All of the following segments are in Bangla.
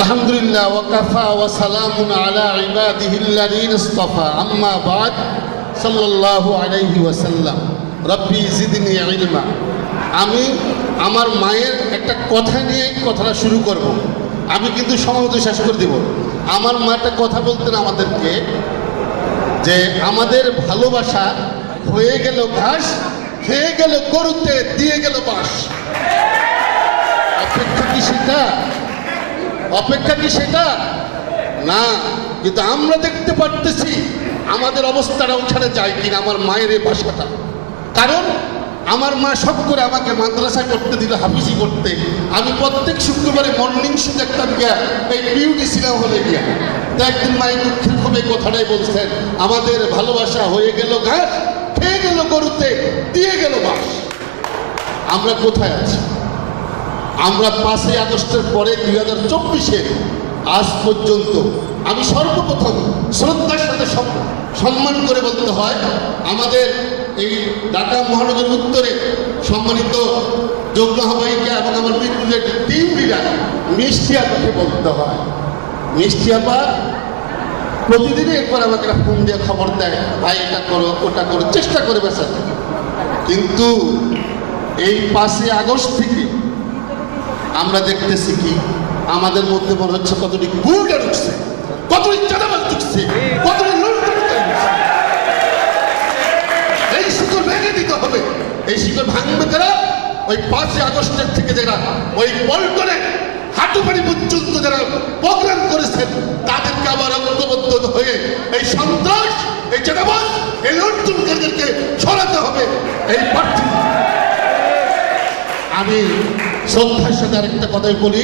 আলহামদুলিল্লাহ ওয়াকাফা ওয়া সালামুন আলা ইবাদিহিল্লাযীনা ইসতাফা আম্মা বা'দ সাল্লাল্লাহু আলাইহি ওয়াসাল্লাম রব্বি জিদনি ইলমা। আমি আমার মায়ের একটা কথা নিয়ে কথাটা শুরু করব। আমি কিন্তু সমাপ্ত শেষ করে দেব। আমার মা একটা কথা বলতেন আমাদেরকে যে আমাদের ভালোবাসা হয়ে গেল ঘাস, খেয়ে গেল গরুতে, দিয়ে গেল বাঁশ। অপেক্ষা কি সেটা? অপেক্ষা কি সেটা? না, কিন্তু আমরা দেখতে পারতেছি আমাদের অবস্থাটা ওখানে যায় কিনা আমার মায়ের এই ভাষাটা। কারণ আমার মা সব করে আমাকে মাদ্রাসায় করতে দিল, হাফিজি করতে। আমি প্রত্যেক শুক্রবারে মর্নিং শো দেখতাম গিয়া এই বিউটি সিনেমা হলে গিয়া। তো একদিন মায়ের দুঃখের খুব এই কথাটাই বলছেন, আমাদের ভালোবাসা হয়ে গেল ঘাস, খেয়ে গেল গরুতে, দিয়ে গেল বাঁশ। আমরা কোথায় আছি? আমরা 5ই আগস্টের পরে 2024-এ আজ পর্যন্ত আমি সর্বপ্রথম শ্রদ্ধার সাথে সম্মান করে বলতে হয়, আমাদের এই ঢাকা মহানগর উত্তরে সম্মানিত যুগ্ম আহ্বায়িকা এবং আমার মিরপুরের টিম লিডার মিষ্টি আপাকে বলতে হয়। মিষ্টি আপা প্রতিদিনই একবার আমাকে ফোন দিয়ে খবর দেয়, ভাই এটা করো ওটা করো, চেষ্টা করে বেসার। কিন্তু এই 5ই আগস্ট থেকে আমরা দেখতেছি কি আমাদের মধ্যে মনে হচ্ছে কতটি গুন্ডা ঢুকছে, কতটি চাঁদাবাজ ঢুকছে, কতটি লুণ্ঠন ঢুকছে। এই শিকড় ভেঙে দিতে হবে। এই শিকড় ভাঙবে তারা ওই 5ই আগস্টের থেকে যারা ওই পল্টনে হাঁটুপানি পর্যন্ত যারা প্রোগ্রাম করেছেন তাদেরকে আবার ঐক্যবদ্ধ হয়ে এই সন্ত্রাস, এই চাঁদাবাজ, এই লুণ্ঠনকারীদেরকে সরাতে হবে। এই প্রার্থী আমি শ্রদ্ধার সাথে আরেকটা কথাই বলি,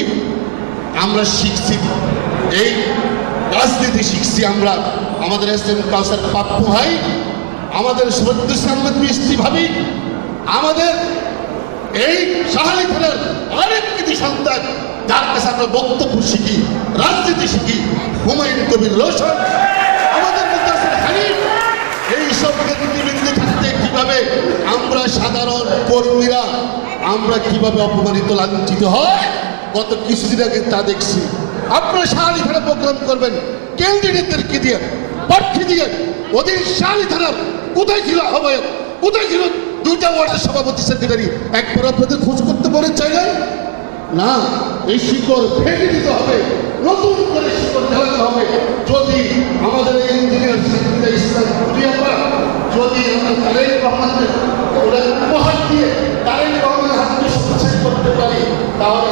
আমরা শিখছি এই রাজনীতি শিখছি আমরা। আমাদের এসএম কাউসার পাপ্পু ভাই, আমাদের সৈয়দ আহমেদ মিষ্টি ভাবি, আমাদের এই শাহালি থানার অনেক কৃতি সন্তান যার কাছে আমরা বক্তব্য শিখি, রাজনীতি শিখি, হুমায়ুন কবির রোশন, আমাদের মুদাসসির হানিফ। এইসব নেতৃবৃন্দ থাকতে কিভাবে আমরা সাধারণ কর্মীরা আমরা কিভাবে অপমানিত লাঞ্ছিত হয় গত কিছুদিন আগে তা দেখছি। আপনারা শাহালি থানা প্রোগ্রাম করবেন ক্যান্ডিডেটদেরকে দিয়ে, প্রার্থী দিয়ে। ওদের শাহালি থানা কোথায় ছিল আহ্বায়ক, কোথায় ছিল 2টা ওয়ার্ডের সভাপতি সেক্রেটারি? একবার আপনাদের খোঁজ করতে পারেন জায়গায় না। এই শিকড় ভেঙে দিতে হবে, নতুন করে শিকড় ঢালাতে হবে। যদি আমাদের এই ইঞ্জিনিয়ার ইসলাম যদি আমরা তারেক রহমানের উপহার দিয়ে তারেক রহমানের হাতকে শক্তিশালী করতে পারি, তাহলে